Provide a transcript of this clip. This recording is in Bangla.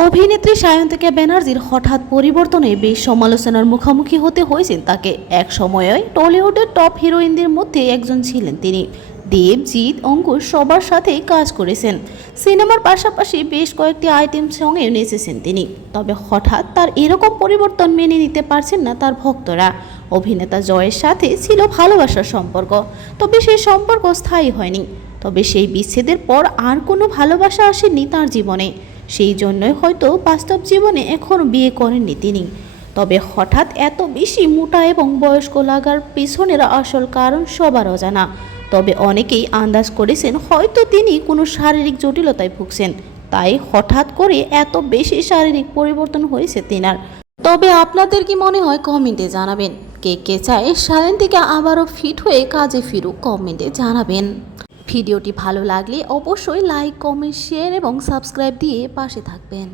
অভিনেত্রী সায়ন্তিকা ব্যানার্জির হঠাৎ পরিবর্তনে বেশ সমালোচনার মুখোমুখি হতে হয়েছেন তাকে। এক সময়ে টলিউডের টপ হিরোইনদের মধ্যে একজন ছিলেন তিনি। দেব, জিৎ, অঙ্কুশ সবার সাথেই কাজ করেছেন। সিনেমার পাশাপাশি বেশ কয়েকটি আইটেম সঙ্গে নেচেছেন তিনি। তবে হঠাৎ তার এরকম পরিবর্তন মেনে নিতে পারছেন না তার ভক্তরা। অভিনেতা জয়ের সাথে ছিল ভালোবাসার সম্পর্ক, তবে সেই সম্পর্ক স্থায়ী হয়নি। তবে সেই বিচ্ছেদের পর আর কোনো ভালোবাসা আসেনি তার জীবনে। সেই জন্যই হয়তো বাস্তব জীবনে এখনও বিয়ে করেননি তিনি। তবে হঠাৎ এত বেশি মোটা এবং বয়স্ক লাগার পিছনের আসল কারণ সবার অজানা। তবে অনেকেই আন্দাজ করেছেন হয়তো তিনি কোনো শারীরিক জটিলতায় ভুগছেন, তাই হঠাৎ করে এত বেশি শারীরিক পরিবর্তন হয়েছে তিনার। তবে আপনাদের কি মনে হয় কমেন্টে জানাবেন। কে কে চায় সায়ন্তিকা আবারও ফিট হয়ে কাজে ফিরুক, কমেন্টে জানাবেন। ভিডিওটি ভালো লাগলে অবশ্যই লাইক, কমেন্ট, শেয়ার এবং সাবস্ক্রাইব দিয়ে পাশে থাকবেন।